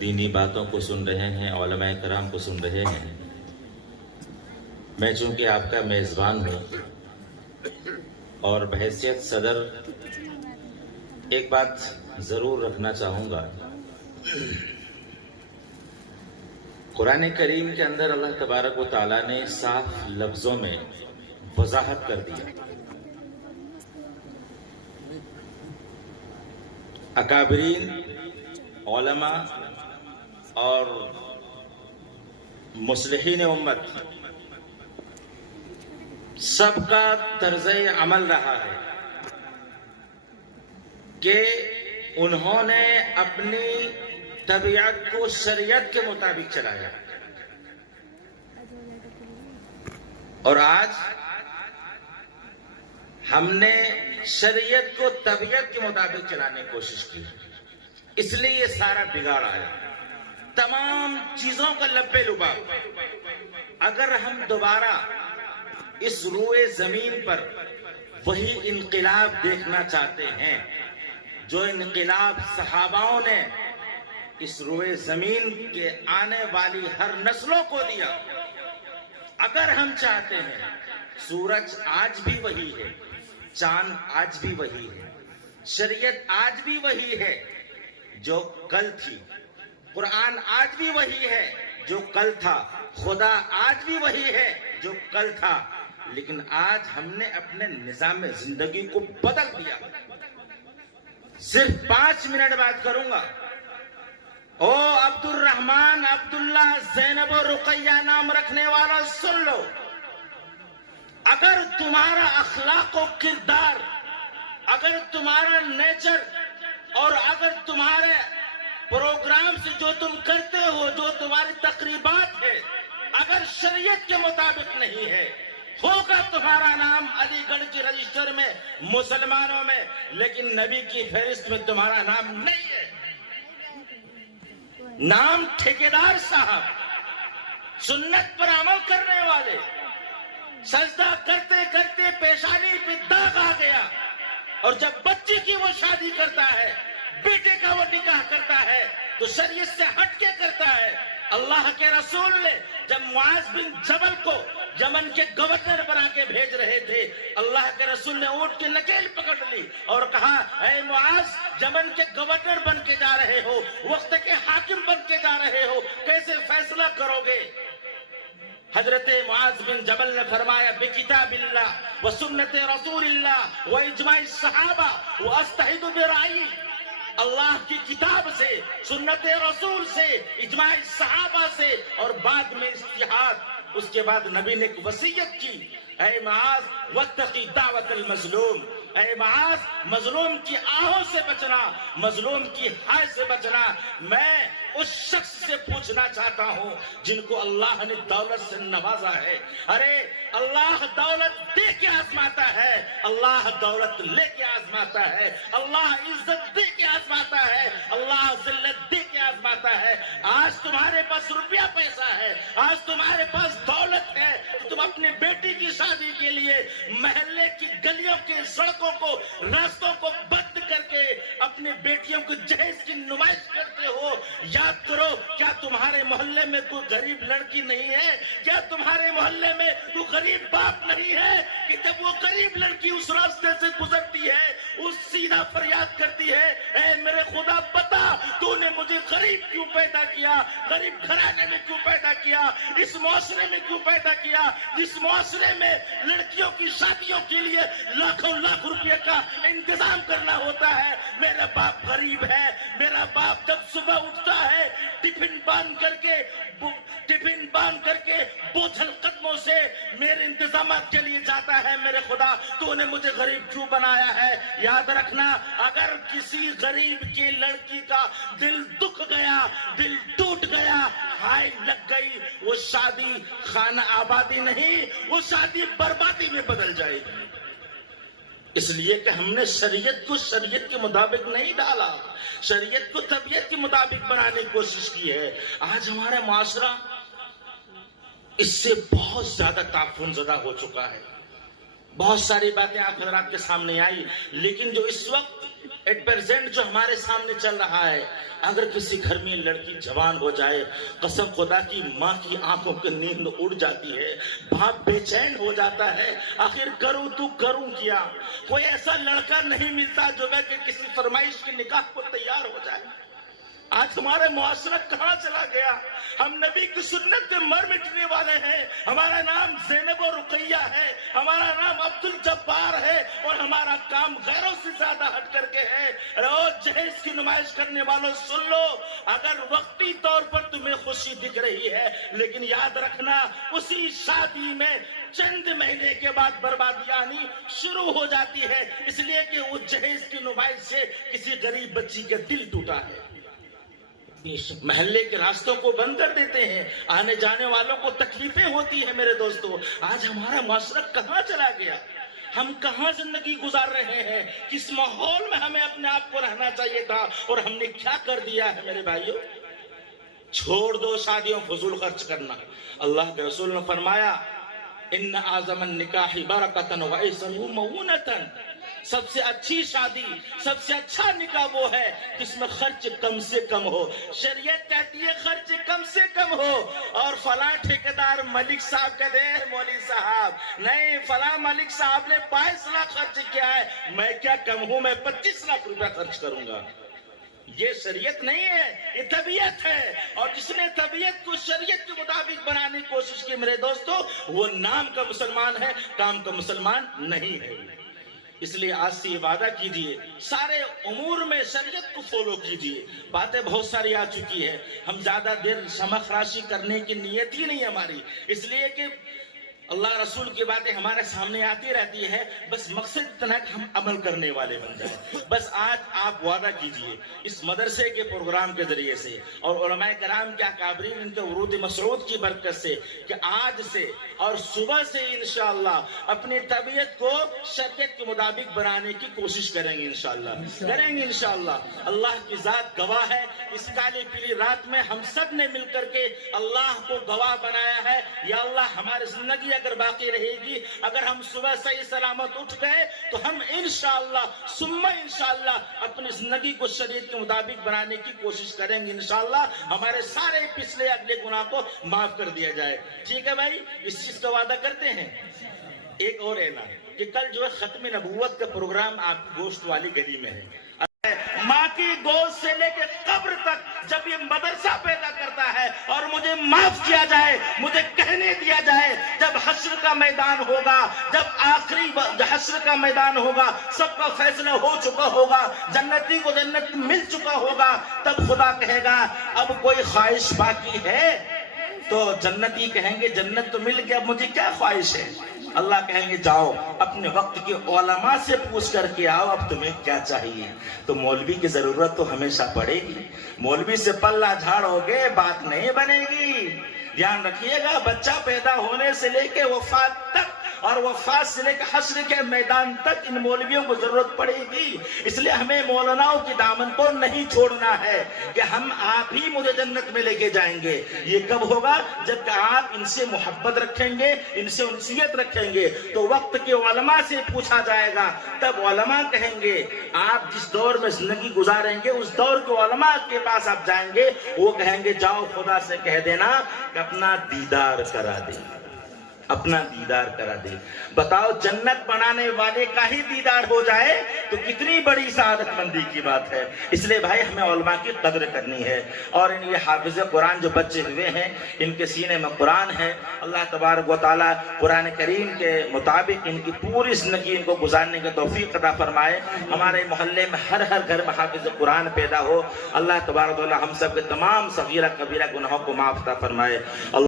دینی باتوں کو سن رہے ہیں، علماء کرام کو سن رہے ہیں۔ میں چونکہ آپ کا میزبان ہوں اور بحیثیت صدر ایک بات ضرور رکھنا چاہوں گا۔ قرآن کریم کے اندر اللہ تبارک و تعالیٰ نے صاف لفظوں میں وضاحت کر دیا، اکابرین علماء اور مصلحین امت سب کا طرز عمل رہا ہے کہ انہوں نے اپنی طبیعت کو شریعت کے مطابق چلایا، اور آج ہم نے شریعت کو طبیعت کے مطابق چلانے کی کوشش کی، اس لیے یہ سارا بگاڑ آیا، تمام چیزوں کا لبے لباب۔ اگر ہم دوبارہ اس روئے زمین پر وہی انقلاب دیکھنا چاہتے ہیں جو انقلاب صحاباؤں نے اس روئے زمین کے آنے والی ہر نسلوں کو دیا، اگر ہم چاہتے ہیں، سورج آج بھی وہی ہے، چاند آج بھی وہی ہے، شریعت آج بھی وہی ہے جو کل تھی، قرآن آج بھی وہی ہے جو کل تھا، خدا آج بھی وہی ہے جو کل تھا، لیکن آج ہم نے اپنے نظام زندگی کو بدل دیا۔ صرف 5 منٹ بات کروں گا۔ او عبد الرحمن، عبداللہ، زینب و رقیہ نام رکھنے والا سن لو، اگر تمہارا اخلاق و کردار، اگر تمہارا نیچر اور اگر تمہارے پروگرام سے جو تم کرتے ہو، جو تمہاری تقریبات ہے، اگر شریعت کے مطابق نہیں ہے، ہوگا تمہارا نام علی گڑھ کی رجسٹر میں، مسلمانوں میں، لیکن نبی کی فہرست میں تمہارا نام نہیں ہے۔ نام ٹھیکیدار صاحب، سنت پر عمل کرنے والے، سجدہ کرتے کرتے پیشانی پہ داغ آ گیا، اور جب بچی کی وہ شادی کرتا ہے، بیٹے کا وہ نکاح کرتا ہے، تو شریعت سے ہٹ کے کرتا ہے۔ اللہ کے رسول نے جب معاذ بن جبل کو یمن کے گورنر بنا کے بھیج رہے تھے، اللہ کے رسول نے اونٹ کی نکیل پکڑ لی اور کہا، اے معاذ، یمن کے گورنر بن کے جا رہے ہو، وقت کے حاکم بن کے جا رہے ہو، کیسے فیصلہ کرو گے؟ حضرت معاذ بن جبل نے فرمایا، بکتاب اللہ و سنت رسول اللہ و اجماع الصحابہ و استحد برائی، اللہ کی کتاب سے، سنت رسول سے، اجماع صحابہ سے، اور بعد میں اجتہاد۔ اس کے بعد نبی نے ایک وصیت کی، اے معاذ واتقی دعوت المظلوم، اے معاذ مظلوم کی آہوں سے بچنا، مظلوم کی ہائے سے بچنا۔ میں اس شخص سے پوچھنا چاہتا ہوں جن کو اللہ نے دولت سے نوازا ہے۔ ارے اللہ دولت دے کے آزماتا ہے، اللہ دولت لے کے آزماتا ہے، اللہ عزت دے کے آزماتا ہے، اللہ ذلت دے کے آزماتا ہے۔ آج تمہارے پاس روپیہ پیسہ ہے، آج تمہارے پاس دولت ہے، تم اپنے بیٹی کی شادی کے لیے محلے کی گلیوں کے سڑکوں کو، راستوں کو بند کر کے اپنے بیٹیوں کو جہیز کی نمائش کرتے ہو۔ یاد کرو، کیا تمہارے محلے میں کوئی غریب لڑکی نہیں ہے؟ کیا تمہارے محلے میں کوئی غریب باپ نہیں ہے کہ جب وہ غریب لڑکی اس راستے سے گزرتی ہے، اس سیدھا فریاد کرتی ہے، اے میرے خدا بتا تو نے مجھے غریب کیوں پیدا کیا، غریب گھرانے میں کیوں پیدا کیا، اس معاشرے میں کیوں پیدا کیا جس معاشرے میں لڑکیوں کی شادیوں کے لیے لاکھوں لاکھ روپے کا انتظام کرنا ہوتا ہے۔ میرا باپ غریب ہے، میرا باپ جب صبح اٹھتا ہے ٹفن باندھ کر کے بوجھل قدموں سے میرے انتظامات کے لیے جاتا ہے۔ میرے خدا تو نے مجھے غریب کیوں بنایا ہے؟ یاد رکھنا، اگر کسی غریب کی لڑکی کا دل دکھ گیا، دل ٹوٹ گیا، ہائے لگ گئی، وہ شادی خانہ آبادی نہیں، وہ شادی بربادی میں بدل جائے گی۔ اس لیے کہ ہم نے شریعت کو شریعت کے مطابق نہیں ڈالا، شریعت کو طبیعت کے مطابق بنانے کی کوشش کی ہے۔ آج ہمارا معاشرہ اس سے بہت زیادہ تعفن زدہ ہو چکا ہے۔ بہت ساری باتیں آپ حضرات کے سامنے آئی، لیکن جو اس وقت ایٹ پریزنٹ جو ہمارے سامنے چل رہا ہے، اگر کسی گھر میں لڑکی جوان ہو جائے، قسم خدا کی ماں کی آنکھوں کی نیند اڑ جاتی ہے، باپ بے چین ہو جاتا ہے، آخر کروں تو کروں کیا؟ کوئی ایسا لڑکا نہیں ملتا جو کہ کسی فرمائش کے نکاح کو تیار ہو جائے۔ آج ہمارا معاشرہ کہاں چلا گیا؟ ہم نبی کی سنت کے مر مٹنے والے ہیں۔ ہمارا نام زینب و رقیہ ہے، ہمارا نام عبد الجبار ہے، اور ہمارا کام غیروں سے زیادہ ہٹ کر کے ہے۔ اور جہیز کی نمائش کرنے والوں سن لو، اگر وقتی طور پر تمہیں خوشی دکھ رہی ہے، لیکن یاد رکھنا اسی شادی میں چند مہینے کے بعد بربادی آنی شروع ہو جاتی ہے، اس لیے کہ اس جہیز کی نمائش سے کسی غریب بچی کا دل ٹوٹا ہے۔ محلے کے راستوں کو بند کر دیتے ہیں، آنے جانے والوں کو تکلیفیں ہوتی ہیں۔ میرے دوستو، آج ہمارا معاشرہ کہاں چلا گیا؟ ہم کہاں زندگی گزار رہے ہیں؟ کس ماحول میں ہمیں اپنے آپ کو رہنا چاہیے تھا، اور ہم نے کیا کر دیا ہے؟ میرے بھائیوں، چھوڑ دو شادیوں فضول خرچ کرنا۔ اللہ کے رسول نے فرمایا، ان اعظم النکاح برکۃ وایسرہ مؤونۃ، سب سے اچھی شادی، سب سے اچھا نکاح وہ ہے جس میں خرچ کم سے کم ہو۔ شریعت کہتی ہے خرچ کم سے کم ہو، اور فلاں ٹھیکیدار ملک صاحب کہتے ہیں مولوی صاحب نہیں، فلاں ملک صاحب نے 22 لاکھ خرچ کیا ہے، میں کیا کم ہوں، میں 25 لاکھ روپے خرچ کروں گا۔ یہ شریعت نہیں ہے، یہ طبیعت ہے، اور جس نے طبیعت کو شریعت کے مطابق بنانے کی کوشش کی میرے دوستو، وہ نام کا مسلمان ہے، کام کا مسلمان نہیں ہے۔ اس لیے آج سے یہ وعدہ کیجئے، سارے امور میں شریعت کو فالو کیجئے۔ باتیں بہت ساری آ چکی ہے، ہم زیادہ دیر شمع خراشی کرنے کی نیت ہی نہیں ہماری، اس لیے کہ اللہ رسول کی باتیں ہمارے سامنے آتی رہتی ہے، بس مقصد اتنا ہے کہ ہم عمل کرنے والے بن جائیں۔ بس آج آپ وعدہ کیجئے اس مدرسے کے پروگرام کے ذریعے سے، اور علماء کرام کے اکابرین ان کے ورود مسعود کی برکت سے، کہ آج سے اور صبح سے انشاءاللہ اپنی طبیعت کو شریعت کے مطابق بنانے کی کوشش کریں گے، انشاءاللہ۔ اللہ کی ذات گواہ ہے، اس کالی پیلی رات میں ہم سب نے مل کر کے اللہ کو گواہ بنایا ہے۔ یا اللہ، ہماری زندگی اگر باقی رہے گی، اگر ہم صبح صحیح سلامت اٹھ گئے، تو ہم انشاءاللہ ثم انشاءاللہ اپنی زندگی کو شریعت کے مطابق بنانے کی کوشش کریں گے، انشاءاللہ ہمارے سارے پچھلے اگلے گناہ کو معاف کر دیا جائے۔ ٹھیک ہے بھائی، اس چیز کا وعدہ کرتے ہیں۔ ایک اور اعلان کہ کل جو ہے ختم نبوت کا پروگرام آپ کی گوشت والی گلی میں ہے۔ ماں کی گوشت سے لے کے قبر تک جب یہ مدرسہ پیدا کرتا ہے، اور مجھے معاف کیا جائے، مجھے کہنے دیا جائے، جب حشر کا میدان ہوگا، جب آخری حشر کا میدان ہوگا، سب کا فیصلہ ہو چکا ہوگا، جنتی کو جنت مل چکا ہوگا، تب خدا کہے گا اب کوئی خواہش باقی ہے؟ تو جنتی کہیں گے جنت تو مل گیا، اب مجھے کیا خواہش ہے؟ اللہ کہیں گے جاؤ اپنے وقت کے علماء سے پوچھ کر کے آؤ، اب تمہیں کیا چاہیے؟ تو مولوی کی ضرورت تو ہمیشہ پڑے گی، مولوی سے پلہ جھاڑو گے بات نہیں بنے گی۔ دھیان رکھیے گا، بچہ پیدا ہونے سے لے کے وفات تک، اور وفات سے لے کے حشر کے میدان تک ان مولویوں کو ضرورت پڑے گی۔ اس لیے ہمیں مولاناؤں کی دامن کو نہیں چھوڑنا ہے کہ ہم آپ ہی مجھے جنت میں لے کے جائیں گے۔ یہ کب ہوگا؟ جب کہ آپ ان سے محبت رکھیں گے، ان سے انسیت رکھیں گے، تو وقت کے علماء سے پوچھا جائے گا، تب علماء کہیں گے آپ جس دور میں زندگی گزاریں گے اس دور کے علماء کے پاس آپ جائیں گے، وہ کہیں گے جاؤ خدا سے کہہ دینا کہ اپنا دیدار کرا دے، اپنا دیدار کرا دے۔ بتاؤ، جنت بنانے والے کا ہی دیدار ہو جائے تو کتنی بڑی سعادت مندی کی بات ہے۔ اس لیے بھائی ہمیں علماء کی قدر کرنی ہے، اور ان یہ حافظ قرآن جو بچے ہوئے ہیں، ان کے سینے میں قرآن ہے۔ اللہ تبارک و تعالیٰ قرآن کریم کے مطابق ان کی پوری زندگی ان کو گزارنے کی توفیق عطا فرمائے۔ ہمارے محلے میں ہر گھر میں حافظ قرآن پیدا ہو۔ اللہ تبارک و تعالیٰ ہم سب کے تمام صغیرہ کبیرہ گناہوں کو معاف عطا فرمائے۔